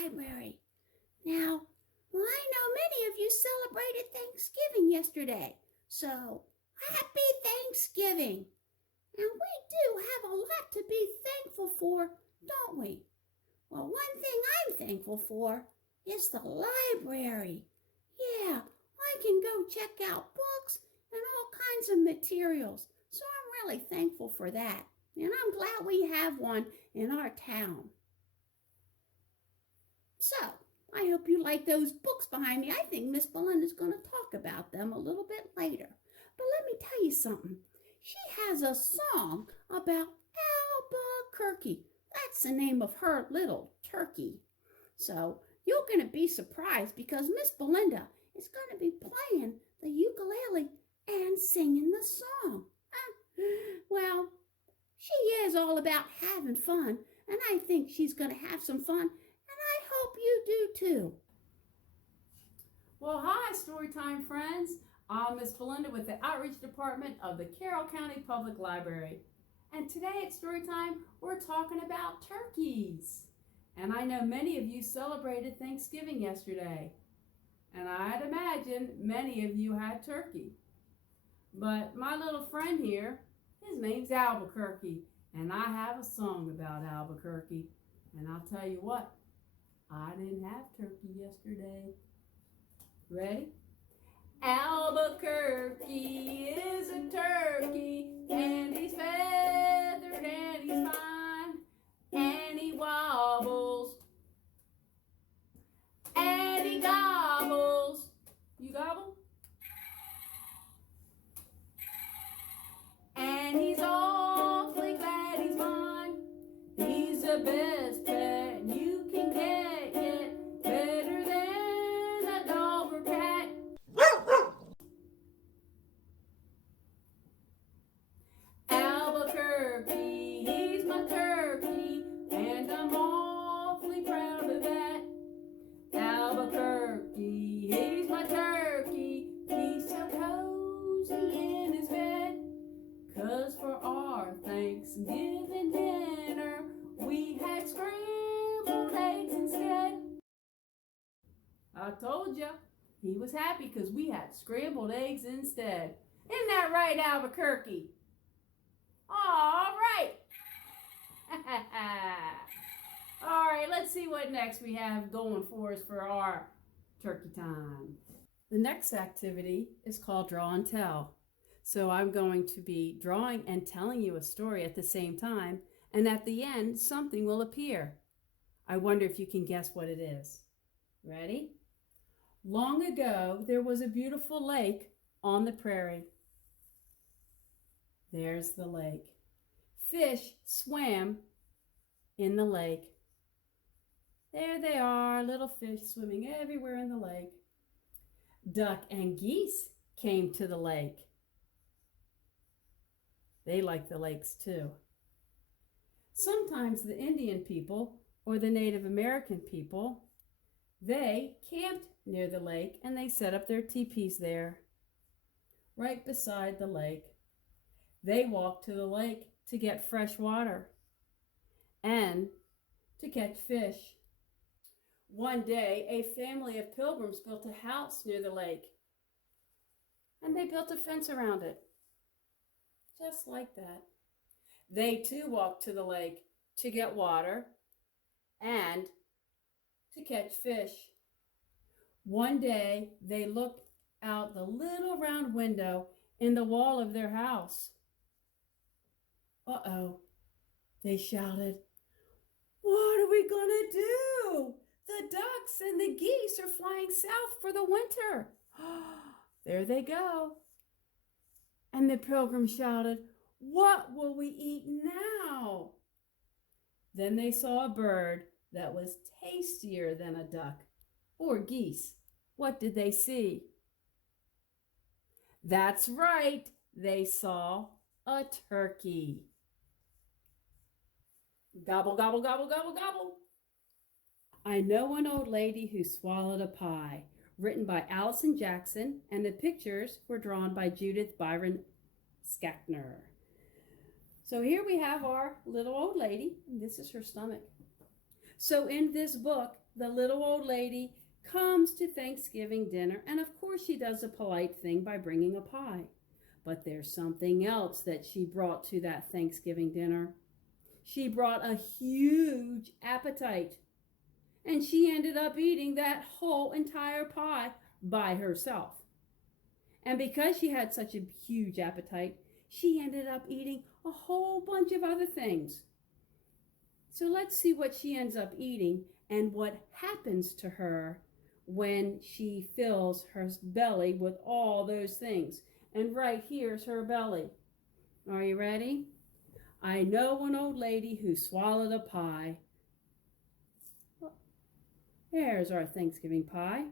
library. Now, well, I know many of you celebrated Thanksgiving yesterday, so happy Thanksgiving. And we do have a lot to be thankful for, don't we? Well, one thing I'm thankful for is the library. Yeah, I can go check out books and all kinds of materials, so I'm really thankful for that. And I'm glad we have one in our town. So, I hope you like those books behind me. I think Miss Belinda's going to talk about them a little bit later. But let me tell you something. She has a song about Albuquerque. That's the name of her little turkey. So, you're going to be surprised because Miss Belinda is going to be playing the ukulele and singing the song. Well, she is all about having fun, and I think she's going to have some fun, and I hope you do too. Well, hi, Storytime friends. I'm Miss Belinda with the Outreach Department of the Carroll County Public Library. And today at Storytime, we're talking about turkeys. And I know many of you celebrated Thanksgiving yesterday. And I'd imagine many of you had turkey. But my little friend here, his name's Albuquerque, and I have a song about Albuquerque. And I'll tell you what, I didn't have turkey yesterday. Ready? Albuquerque is a turkey, and he's feathered and he's fine, and he wobbles, and he gobbles. You gobble? And he's awfully glad he's mine. He's the best pet you can get, yet better than a dog or cat. Albuquerque, he's my turkey, and I'm awfully proud of that. Albuquerque, he's my turkey, he's so cozy in his bed. 'Cause for our Thanksgiving dinner, we had scrambled eggs instead. I told ya, he was happy because we had scrambled eggs instead. Isn't that right, Albuquerque? All right. All right, let's see what next we have going for us for our turkey time. The next activity is called Draw and Tell. So I'm going to be drawing and telling you a story at the same time, and at the end, something will appear. I wonder if you can guess what it is. Ready? Long ago, there was a beautiful lake on the prairie. There's the lake. Fish swam in the lake. There they are, little fish swimming everywhere in the lake. Duck and geese came to the lake. They like the lakes too. Sometimes the Indian people or the Native American people, they camped near the lake and they set up their teepees there, right beside the lake. They walked to the lake to get fresh water and to catch fish. One day, a family of pilgrims built a house near the lake, and they built a fence around it, just like that. They too walked to the lake to get water and to catch fish. One day, they looked out the little round window in the wall of their house. Uh-oh, they shouted. What are we gonna do? The ducks and the geese are flying south for the winter. There they go. And the pilgrim shouted, what will we eat now? Then they saw a bird that was tastier than a duck or geese. What did they see? That's right, they saw a turkey. Gobble, gobble, gobble, gobble, gobble. I know an old lady who swallowed a pie, written by Allison Jackson, and the pictures were drawn by Judith Byron Schackner. So here we have our little old lady, and this is her stomach. So in this book, the little old lady comes to Thanksgiving dinner, and of course she does a polite thing by bringing a pie. But there's something else that she brought to that Thanksgiving dinner. She brought a huge appetite, and she ended up eating that whole entire pie by herself. And because she had such a huge appetite, she ended up eating a whole bunch of other things. So let's see what she ends up eating and what happens to her when she fills her belly with all those things. And right here's her belly. Are you ready? I know an old lady who swallowed a pie. There's our Thanksgiving pie.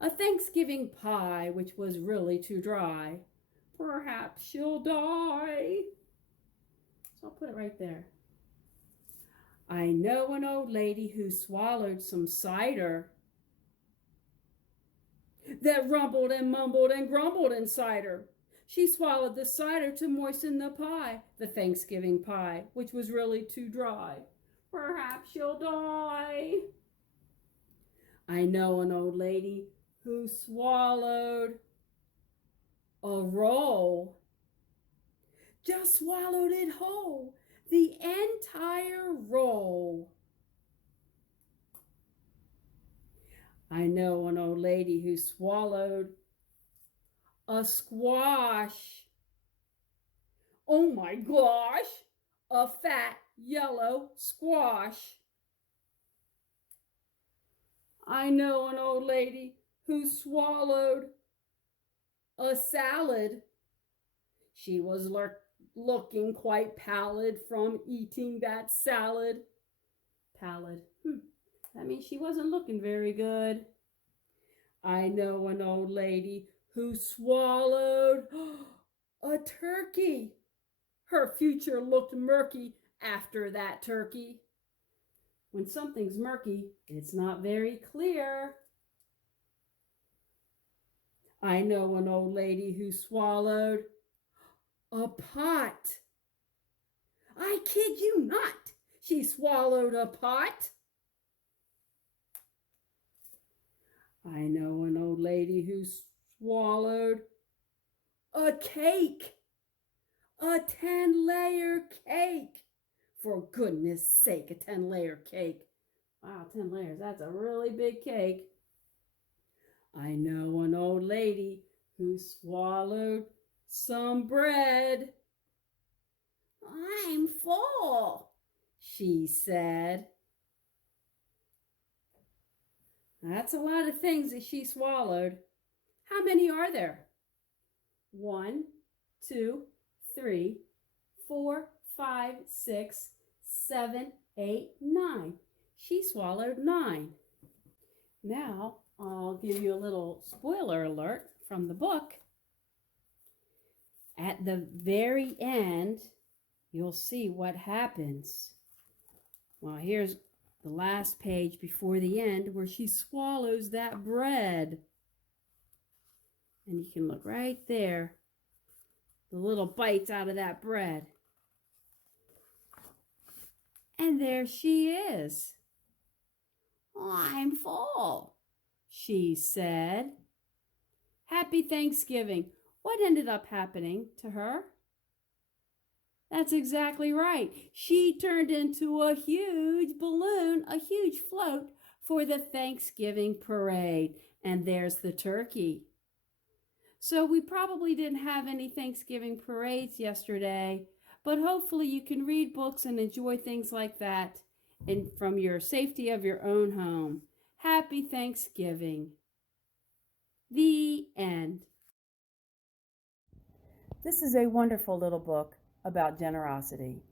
A Thanksgiving pie which was really too dry. Perhaps she'll die. So I'll put it right there. I know an old lady who swallowed some cider that rumbled and mumbled and grumbled inside her. She swallowed the cider to moisten the pie, the Thanksgiving pie, which was really too dry. Perhaps she'll die. I know an old lady who swallowed a roll. Just swallowed it whole, the entire roll. I know an old lady who swallowed a squash. Oh my gosh, a fat yellow squash. I know an old lady who swallowed a salad. She was looking quite pallid from eating that salad. Pallid. That means she wasn't looking very good. I know an old lady who swallowed a turkey. Her future looked murky after that turkey. When something's murky, it's not very clear. I know an old lady who swallowed a pot. I kid you not, she swallowed a pot. I know an old lady who swallowed a cake, a 10-layer cake. For goodness sake, a 10-layer cake. Wow, 10 layers, that's a really big cake. I know an old lady who swallowed some bread. I'm full, she said. That's a lot of things that she swallowed. How many are there? 1, 2, 3, 4, 5, 6, 7, 8, 9. She swallowed 9. Now, I'll give you a little spoiler alert from the book. At the very end, you'll see what happens. Well, here's the last page before the end where she swallows that bread. And you can look right there, the little bites out of that bread. And there she is. I'm full, she said. Happy Thanksgiving. What ended up happening to her? That's exactly right. She turned into a huge balloon, a huge float for the Thanksgiving parade. And there's the turkey. So we probably didn't have any Thanksgiving parades yesterday, but hopefully you can read books and enjoy things like that from your safety of your own home. Happy Thanksgiving. The end. This is a wonderful little book about generosity.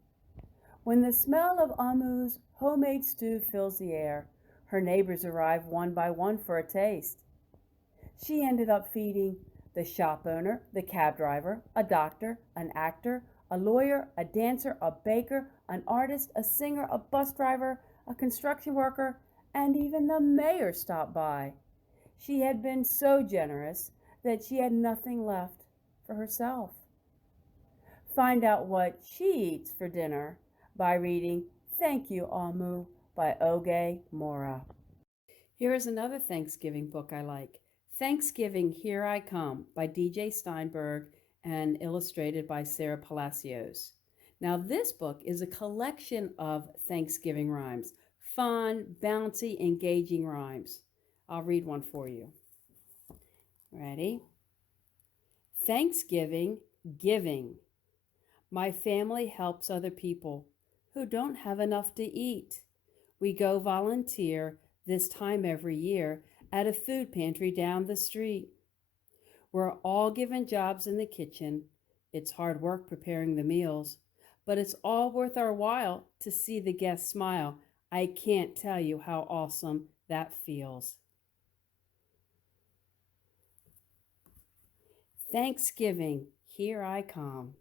When the smell of Amu's homemade stew fills the air, her neighbors arrive one by one for a taste. She ended up feeding the shop owner, the cab driver, a doctor, an actor, a lawyer, a dancer, a baker, an artist, a singer, a bus driver, a construction worker, and even the mayor stopped by. She had been so generous that she had nothing left for herself. Find out what she eats for dinner by reading Thank You, Amu by Oge Mora. Here is another Thanksgiving book I like. Thanksgiving, Here I Come by D.J. Steinberg and illustrated by Sarah Palacios. Now, this book is a collection of Thanksgiving rhymes, fun, bouncy, engaging rhymes. I'll read one for you. Ready? Thanksgiving, giving. My family helps other people who don't have enough to eat. We go volunteer this time every year at a food pantry down the street. We're all given jobs in the kitchen. It's hard work preparing the meals, but it's all worth our while to see the guests smile. I can't tell you how awesome that feels. Thanksgiving, here I come.